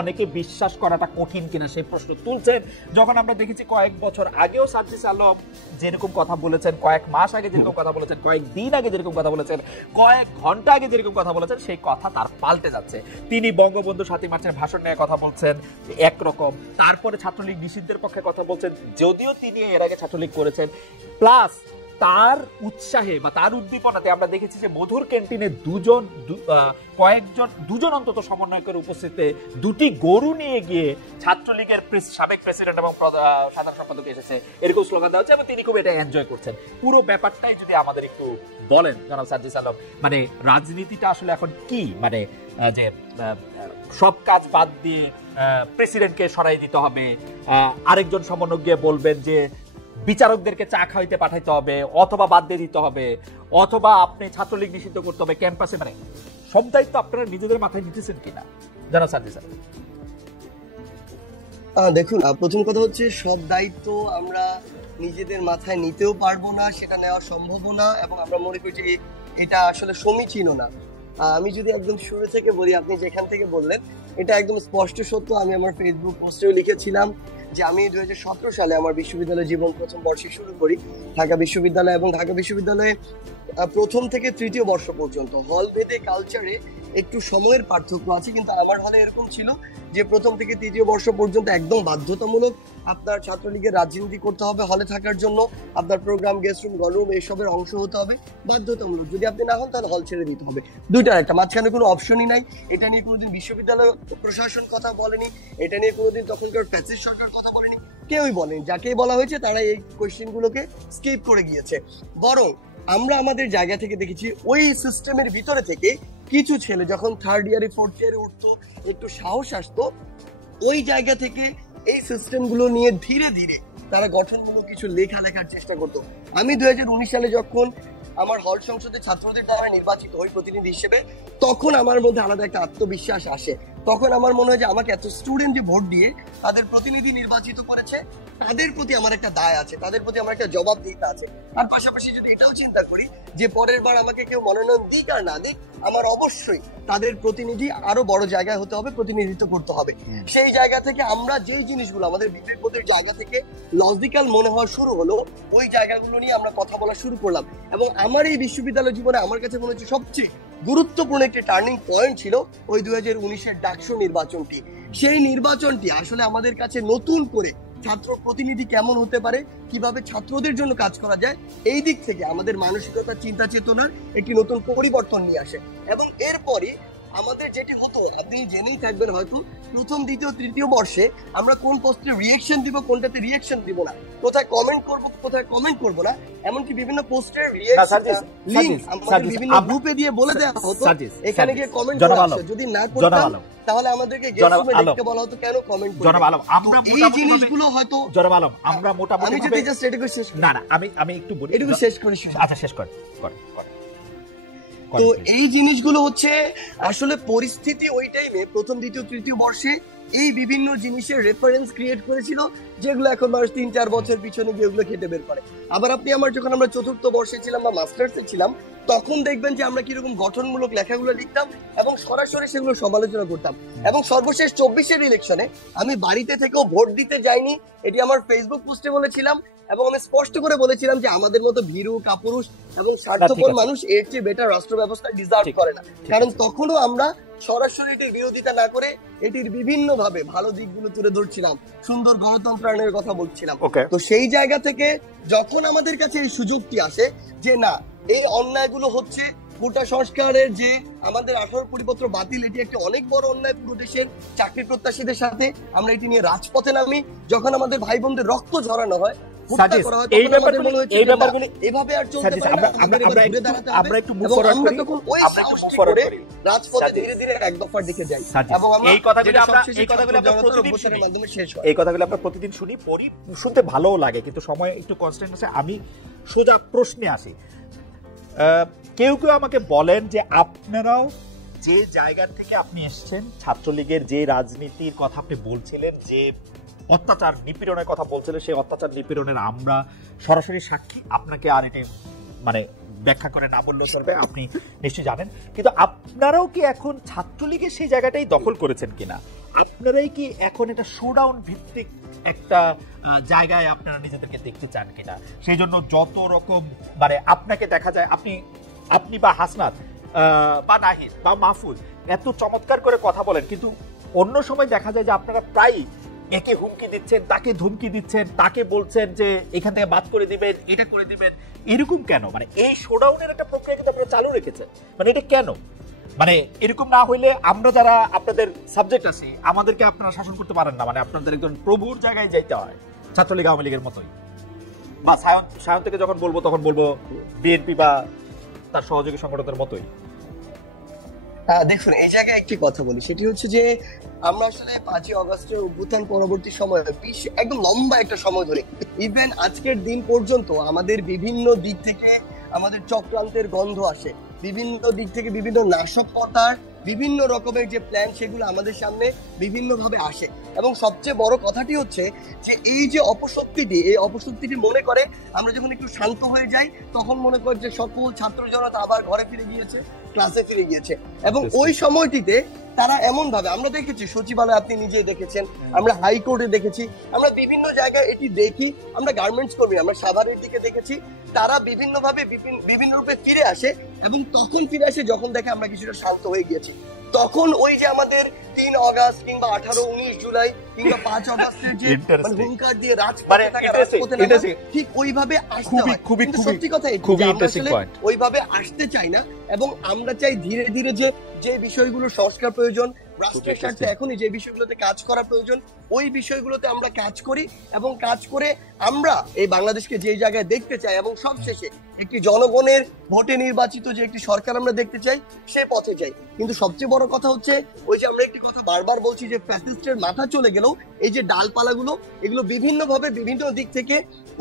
অনেকে বিশ্বাস করাটা কঠিন কিনা সেই প্রশ্ন তুলছেন। যখন আমরা দেখেছি কয়েক বছর আগেও সার্জিস আলম যেরকম কথা বলেছেন, কয়েক মাস আগে যেরকম কথা বলেছেন, কয়েক দিন আগে যেরকম কথা বলেছেন, কয়েক ঘন্টা আগে যেরকম কথা বলেছেন, সেই কথা তার পাল্টে যাচ্ছে। তিনি বঙ্গবন্ধু 7 মার্চের ভাষণ নিয়ে কথা বলছেন একরকম, তারপরে ছাত্রলীগ নিষিদ্ধের পক্ষে কথা বলছেন, যদিও তিনি এর আগে ছাত্রলীগ করেছেন। প্লাস তার উৎসাহে বা তার উদ্দীপনাতে আমরা দেখেছি যে মধুর ক্যান্টিনে দুজন অন্তত সমন্বয়কের উপস্থিতিতে 2টি গরু নিয়ে গিয়ে ছাত্রলীগের সাবেক প্রেসিডেন্ট এবং সাধারণ সম্পাদক এসেছে, এরকম স্লোগান দেওয়া হচ্ছে এবং তিনি খুব এটা এনজয় করছেন। পুরো ব্যাপারটাই যদি আমাদের একটু বলেন জনাব সার্জিস আলম, মানে রাজনীতিটা আসলে এখন কি, মানে যে সব কাজ বাদ দিয়ে প্রেসিডেন্টকে সরাই দিতে হবে, আরেকজন সমন্বয়ক গিয়ে বলবেন যে বিচারকদেরকে চা খাইতে পাঠাইতে হবে, অথবা বাদ দিয়ে দিতে হবে, অথবা আপনি ছাত্রলীগ নিষিদ্ধ করতে হবে ক্যাম্পাসে, মানে সব দায়িত্ব আপনারা নিজেদের মাথায় নিতেছেন কিনা জানা সার্জিস? দেখুন, প্রথম কথা হচ্ছে সব দায়িত্ব আমরা নিজেদের মাথায় নিতেও পারবো না, সেটা নেওয়া সম্ভব না, এবং আমরা মনে করি যে এটা আসলে সমীচীন না। আমি যদি একদম শুরু থেকে বলি, আপনি যেখান থেকে বললেন এটা একদম স্পষ্ট সত্য। আমি আমার ফেসবুক পোস্টেও লিখেছিলাম যে আমি 2017 সালে আমার বিশ্ববিদ্যালয় জীবন প্রথম বর্ষে শুরু করি ঢাকা বিশ্ববিদ্যালয়, এবং ঢাকা বিশ্ববিদ্যালয়ে প্রথম থেকে তৃতীয় বর্ষ পর্যন্ত হল ভেদে কালচারে একটু সময়ের পার্থক্য আছে, কিন্তু আমার হলে এরকম ছিল যে প্রথম থেকে তৃতীয় বর্ষ পর্যন্ত একদম বাধ্যতামূলক আপনার ছাত্রলীগের রাজনীতি করতে হবে, হলে থাকার জন্য আপনার প্রোগ্রাম, গেস্ট রুম, গণরুম এসবের অংশ হতে হবে, বাধ্যতামূলক। যদি আপনি না হন তাহলে হল ছেড়ে দিতে হবে। দুইটার একটা, মাঝখানে কোনো অপশনই নাই। এটা নিয়ে কোনোদিন বিশ্ববিদ্যালয় প্রশাসন কথা বলেনি, এটা নিয়ে কোনোদিন তখনকার ফ্যাসিস্ট সরকার কথা বলেনি, কেউই বলেনি। যাকেই বলা হয়েছে তারা এই কোয়েশ্চেন গুলোকে স্কিপ করে গিয়েছে। বরং আমরা আমাদের জায়গা থেকে দেখেছি ওই সিস্টেমের ভিতরে থেকে কিছু ছেলে যখন 3rd ইয়ারে 4th ইয়ারে উঠতো, একটু সাহস আসতো, ওই জায়গা থেকে এই সিস্টেম গুলো নিয়ে ধীরে ধীরে তারা গঠনমূলক কিছু লেখার চেষ্টা করতো। আমি 2019 সালে যখন আমার হল সংসদে ছাত্রদের দ্বারা নির্বাচিত হই প্রতিনিধি হিসেবে, তখন আমার মধ্যে আলাদা একটা আত্মবিশ্বাস আসে। তখন আমার মনে হয় যে আমাকে এত স্টুডেন্ট যে ভোট দিয়ে তাদের প্রতিনিধি নির্বাচিত করেছে, তাদের প্রতি আমার একটা দায় আছে, তাদের প্রতি আমার একটা জবাবদিহিতা আছে। আর পাশাপাশি যদি এটাও চিন্তা করি যে পরের বার আমাকে কেউ মনোনয়ন দিক আর না দিক, আমার অবশ্যই তাদের প্রতিনিধি আরো বড় জায়গায় হতে হবে, প্রতিনিধিত্ব করতে হবে। সেই জায়গা থেকে আমরা যেই জিনিসগুলো আমাদের বিবেকবোধের জায়গা থেকে লজিক্যাল মনে হওয়া শুরু হলো, ওই জায়গাগুলো নিয়ে আমরা কথা বলা শুরু করলাম। এবং আমার এই বিশ্ববিদ্যালয় জীবনে আমার কাছে মনে হচ্ছে সবচেয়ে গুরুত্বপূর্ণ একটি টার্নিং পয়েন্ট ছিল ওই 2019-এর ডাকসু নির্বাচনটি। সেই নির্বাচনটি আসলে আমাদের কাছে নতুন করে ছাত্র প্রতিনিধি কেমন হতে পারে, কিভাবে ছাত্রদের জন্য কাজ করা যায়, এই দিক থেকে আমাদের মানসিকতা, চিন্তা চেতনার একটি নতুন পরিবর্তন নিয়ে আসে। এবং এরপরই আমাদের যেটি হতো, আপনি জেনেই থাকবেন হয়তো, প্রথম, দ্বিতীয়, তৃতীয় বর্ষে আমরা কোন পোস্টে রিয়েকশন দিব, কোনটাতে রিয়েকশন দিব না, কোথায় কমেন্ট করব, কোথায় কমেন্ট করব না, এমনকি বিভিন্ন পোস্টের লিংক আমাদের বিভিন্ন গ্রুপে দিয়ে বলে দেওয়া হতো এখানে গিয়ে কমেন্ট করা আছে। যদি না করতাম তাহলে আমাদেরকে গেস্ট রুমে লিখতে বলা হতো কেন কমেন্ট করতে। জনাব আলম, আমরা এই জিনিসগুলো হয়তো জনাব আলম আমরা মোটামুটি আমি যদি জাস্ট এটুকু শেষ না আমি একটু বলি, এটুকু শেষ করি। আচ্ছা শেষ কর। তো এই জিনিসগুলো হচ্ছে আসলে পরিস্থিতি ওই টাইমে প্রথম, দ্বিতীয়, তৃতীয় বর্ষে এই বিভিন্ন জিনিসের রেফারেন্স ক্রিয়েট করেছিল, যেগুলো এখন মানুষ 3-4 বছর পিছনে গিয়ে ওগুলো খেটে বের করে। আবার আপনি যখন আমরা চতুর্থ বর্ষে ছিলাম বা মাস্টার্সে ছিলাম, তখন দেখবেন যে আমরা কিরকম গঠনমূলক লেখাগুলো লিখতাম এবং সরাসরি সেগুলো সমালোচনা করতাম। এবং সর্বশেষ 24-এর ইলেকশনে আমি বাড়িতে থেকেও ভোট দিতে যাইনি, এটি আমার ফেসবুক পোস্টে বলেছিলাম, এবং আমি স্পষ্ট করে বলেছিলাম যে আমাদের মতো ভীরু, কাপুরুষ এবং স্বার্থপর মানুষ এর চেয়ে বেটার রাষ্ট্র ব্যবস্থা ডিজার্ভ করে না। কারণ তখনও আমরা সরাসরি এটির বিরোধিতা না করে এটির বিভিন্ন ভাবে ভালো দিকগুলো তুলে ধরছিলাম, সুন্দর গণতন্ত্রায়নের কথা বলছিলাম। তো সেই জায়গা থেকে যখন আমাদের কাছে এই সুযোগটি আসে যে না, এই অন্যায়গুলো হচ্ছে, কোটা সংস্কারের যে আমাদের 18 পরিপত্র বাতিল, এটি একটা অনেক বড় অন্যায় পুরো দেশের চাকরি প্রত্যাশীদের সাথে, আমরা এটি নিয়ে রাজপথে নামি, যখন আমাদের ভাই বোনদের রক্ত ঝরানো হয়, প্রতিদিন শুনি, পড়ি, শুনতে ভালো লাগে, কিন্তু সময় একটু কনস্ট্যান্ট আছে। আমি সোজা প্রশ্নে আসি। কেউ কেউ আমাকে বলেন যে আপনারাও যে জায়গা থেকে আপনি এসেছেন, ছাত্রলীগের যে রাজনীতির কথা আপনি বলছিলেন, যে অত্যাচার নিপীড়নের কথা বলছিলেন, সেই অত্যাচার নিপীড়নের আমরা সরাসরি সাক্ষী। আপনাকে আর এটা মানে ব্যাখ্যা করে না বললেও চলবে, আপনি নিশ্চয়ই জানেন। কিন্তু আপনারাও কি এখন ছাত্রলীগের সেই জায়গাটাই দখল করেছেন কিনা? আপনারাই কি এখন এটা শোডাউন ভিত্তিক একটা জায়গায় আপনারা নিজেদেরকে দেখতে চান কিনা? সেই জন্য যত রকম মানে আপনাকে দেখা যায় আপনি বা হাসনাত বা নাহিদ বা মাহফুজ এত চমৎকার করে কথা বলেন, কিন্তু অন্য সময় দেখা যায় যে আপনারা প্রায় একে হুমকি দিচ্ছেন, তাকে ধমকি দিচ্ছেন, তাকে বলছেন যে এখান থেকে বাদ করে দিবেন, এটা করে দিবেন। এরকম কেন? মানে এই শোডাউনের একটা প্রক্রিয়া কিন্তু আপনারা চালু রেখেছেন, মানে এটা কেন? মানে এরকম না হইলে আমরা যারা আপনাদের সাবজেক্ট আছি আমাদেরকে আপনারা শাসন করতে পারেন না, মানে আপনাদের একজন প্রভুর জায়গায় যাইতে হয়, ছাত্রলীগ আওয়ামী লীগের মতোই। বা সায়ন থেকে যখন বলবো তখন বলবো বিএনপি বা তার সহযোগী সংগঠনের মতোই। দেখুন, এই জায়গায় একটি কথা বলি, সেটি হচ্ছে যে আমরা আসলে 5ই অগস্টের অভ্যুত্থান পরবর্তী সময় একদম লম্বা একটা সময় ধরে ইভেন আজকের দিন পর্যন্ত আমাদের বিভিন্ন দিক থেকে আমাদের চক্রান্তের গন্ধ আসে, বিভিন্ন দিক থেকে বিভিন্ন নাশকতার বিভিন্ন রকমের যে প্ল্যান সেগুলো আমাদের সামনে বিভিন্ন ভাবে আসে। এবং সবচেয়ে বড় কথাটি হচ্ছে যে এই যে অপশক্তিটি মনে করে আমরা যখন একটু শান্ত হয়ে যাই তখন মনে করে যে সকল ছাত্র জনতা আবার ঘরে ফিরে গিয়েছে, ক্লাসে ফিরে গিয়েছে। এবং ওই সময়টিতে তারা এমন ভাবে, আমরা দেখেছি সচিবালয়ে, আপনি নিজেই দেখেছেন, আমরা হাইকোর্টে দেখেছি, আমরা বিভিন্ন জায়গায় এটি দেখি, আমরা গার্মেন্টস কর্মী, আমরা সাভারের দিকে দেখেছি, তারা বিভিন্ন ভাবে বিভিন্ন রূপে ফিরে আসে। এবং তখন ফিরে আসে যখন দেখে আমরা কিছুটা শান্ত হয়ে গিয়েছি, তখন ওই যে আমাদের 3 অগস্ট কিংবা 18-19 জুলাই কিংবা 5 অগস্টের যে মানে হুঙ্কার দিয়ে রাজপথে থাকা, রাজপথে নামা, ঠিক ওইভাবে আসতে হয়। কিন্তু সত্যি কথা এটা ওইভাবে আসতে চাই না, এবং আমরা চাই ধীরে ধীরে যে বিষয়গুলো সংস্কার প্রয়োজন, রাষ্ট্রের স্বার্থে এখনই যে বিষয়গুলোতে কাজ করা প্রয়োজন, ওই বিষয়গুলোতে আমরা কাজ করি এবং কাজ করে আমরা এই বাংলাদেশকে যে জায়গায় দেখতে চাই এবং সবশেষে একটি জনগণের ভোটে নির্বাচিত যে একটি সরকার আমরা দেখতে চাই, সে পথে যাই। কিন্তু সবচেয়ে বড় কথা হচ্ছে ওই যে আমরা একটি কথা বারবার বলছি যে ফ্যাসিস্টের মাথা চলে গেলেও এই যে ডালপালাগুলো এগুলো বিভিন্নভাবে বিভিন্ন দিক থেকে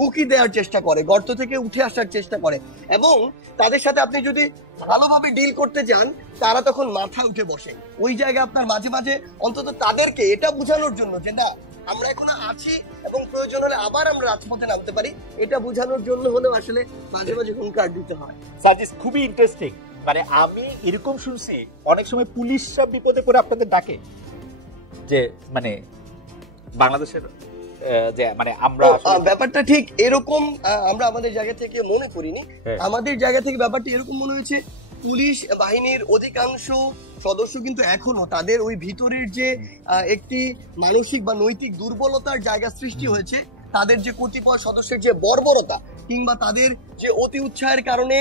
উকি দেওয়ার চেষ্টা করে, গর্ত থেকে উঠে আসার চেষ্টা করে, এবং তাদের সাথে আপনি যদি ভালোভাবে ডিল করতে চান তারা তখন মাথা উঠে বসে। ওই জায়গায় আপনার মাঝে মাঝে অন্তত তাদেরকে এটা বোঝানোর জন্য যে না, আমরা এখনো আছি এবং প্রয়োজন হলে আবার আমরা রাজপথে নামতে পারি, এটা বোঝানোর জন্য হলেও আসলে মাঝে মাঝে হুঙ্কার দিতে হয়। সার্জিস, খুবই ইন্টারেস্টিং। মানে আমি এরকম শুনছি অনেক সময় পুলিশরা বিপদে পড়ে আপনাদের ডাকে, যে মানে বাংলাদেশের যে মানে আমরা ব্যাপারটা ঠিক এরকম আমরা আমাদের জায়গা থেকে মনে করিনি। আমাদের জায়গা থেকে ব্যাপারটা এরকম মনে হয়েছে, পুলিশ বাহিনীর অধিকাংশ সদস্য কিন্তু এখনো তাদের ওই ভিতরের যে একটি মানসিক বা নৈতিক দুর্বলতার জায়গা সৃষ্টি হয়েছে, তাদের যে কতিপয় সদস্যের যে বর্বরতা কিংবা তাদের যে অতি উৎসাহের কারণে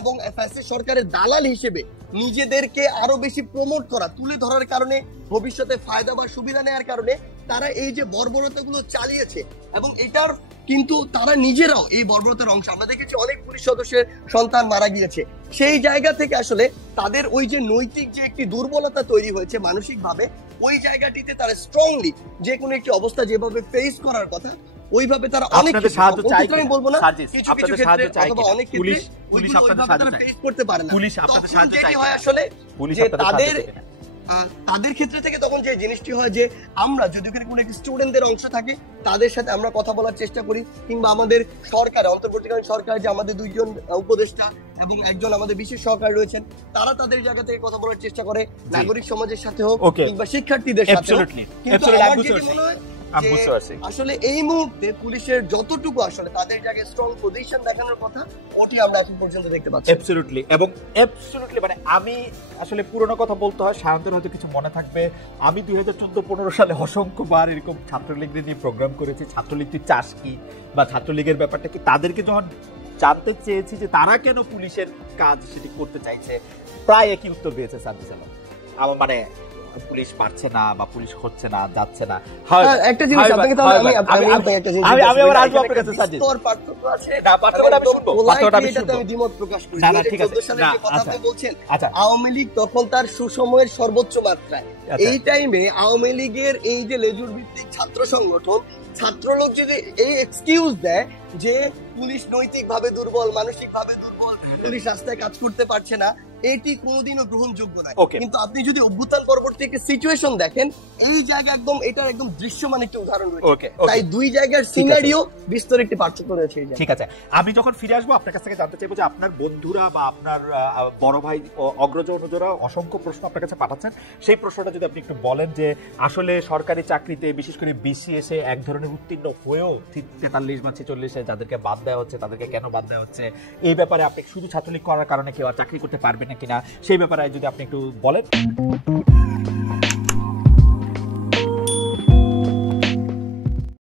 এবং ফ্যাসিস্ট সরকারের দালাল হিসেবে নিজেদেরকে আরো বেশি প্রমোট করা, তুলে ধরার কারণে, ভবিষ্যতে ফায়দা বা সুবিধা নেওয়ার কারণে তারা এই যে বর্বরতাগুলো চালিয়েছে, এবং এটার কিন্তু তারা নিজেরাও এই বর্বরতার অংশ। আমরা দেখেছি অনেক পুলিশ সদস্যের সন্তান মারা গিয়েছে। সেই জায়গা থেকে আসলে তাদের ওই যে নৈতিক যে একটি দুর্বলতা তৈরি হয়েছে মানসিকভাবে, ওই জায়গাটিতে তারা স্ট্রংলি যে কোনো একটি অবস্থা যেভাবে ফেস করার কথা ওইভাবে তারা অনেক সাহায্য চায়। আমি বলবো না কিছু কিছু ক্ষেত্রে অথবা অনেক ক্ষেত্রে পুলিশ আপনাদের সাহায্য ফেস করতে পারে না, পুলিশ আপনাদের সাহায্য চায় হয় আসলে যে তাদের ক্ষেত্রে থেকে তখন যে জিনিসটি হয় যে আমরা যদি ওখানে কোনো একটি স্টুডেন্টদের অংশ থাকে তাদের সাথে আমরা কথা বলার চেষ্টা করি, কিংবা আমাদের সরকার, অন্তর্বর্তীকালীন সরকার যে আমাদের 2 জন উপদেষ্টা এবং একজন আমাদের বিশেষ সহকারী রয়েছেন, তারা তাদের জায়গা থেকে কথা বলার চেষ্টা করে, নাগরিক সমাজের সাথে হোক কিংবা শিক্ষার্থীদের সাথে। কিন্তু আমার যেটি মনে হয় আসলে এই মুহূর্তে পুলিশের যতটুকু আসলে তাদের জায়গায় স্ট্রং পজিশন দেখানোর কথা, ওটি আমরা এখন পর্যন্ত দেখতে পাচ্ছি। অ্যাবসলিউটলি, এবং অ্যাবসলিউটলি মানে আমি আসলে পুরনো কথা বলতে হয়, সায়ন্তের হয়তো কিছু মনে থাকবে, আমি 2014-15 সালে অসংখ্যবার এরকম ছাত্রলীগদের নিয়ে প্রোগ্রাম করেছি, ছাত্রলীগের চাষ কি বা ছাত্রলীগের ব্যাপারটা কি, তাদেরকে যখন জানতে চেয়েছি যে তারা কেন পুলিশের কাজ সেটি করতে চাইছে, প্রায় একই উত্তর দিয়েছে সার্জিস আলম। আমার মানে পুলিশ পারছে না বা পুলিশ হচ্ছে না, যাচ্ছে না। একটা জিনিস আপনাকে তাহলে আমি আবার আসবো আপনার কাছে সার্জিস, তোর পার্থক্য আছে না, পার্থক্যটা আমি শুনবো, পার্থক্যটা আমি শুনবো, আমি দ্বিমত প্রকাশ করি। না না ঠিক আছে, না কথা বলছেন আওয়ামী লীগ তখন তার সুসময়ের সর্বোচ্চ মাত্রায়, এই টাইমে আওয়ামী লীগের এই যে লেজুর ভিত্তিক ছাত্র সংগঠন ছাত্রলোক যদি এই এক্সকিউজ দেয় যে পুলিশ নৈতিকভাবে দুর্বল, মানসিকভাবে দুর্বল, পুলিশ রাস্তায় কাজ করতে পারছে না, এটি কোনোদিনও গ্রহণযোগ্য নয়। কিন্তু আপনি যদি অভ্যুত্থান পরবর্তী একটা সিচুয়েশন দেখেন, এই জায়গা একদম এটার একদম দৃশ্যমান একটা উদাহরণ রয়েছে। তাই দুই জায়গার সিনারিও বিস্তর একটি পার্থক্য রয়েছে। ঠিক আছে, আমি যখন ফিরে আসবো আপনার কাছ থেকে জানতে চাইবো যে আপনার বন্ধুরা বা আপনার বড় ভাই অগ্রজ অনুজরা অসংখ্য প্রশ্ন আপনার কাছে পাঠাচ্ছেন, সেই প্রশ্নটা যদি আপনি একটু বলেন যে আসলে সরকারি চাকরিতে বিশেষ করে বিসিএসে এক ধরনের উত্তীর্ণ হয়েও 43 বা 46 যাদেরকে বাদ দেওয়া হচ্ছে, তাদেরকে কেন বাদ দেওয়া হচ্ছে, এই ব্যাপারে আপনি শুধু ছাত্রলীগ করার কারণে কেউ আর চাকরি করতে পারবে না কিনা, সেই ব্যাপারে যদি আপনি একটু বলেন।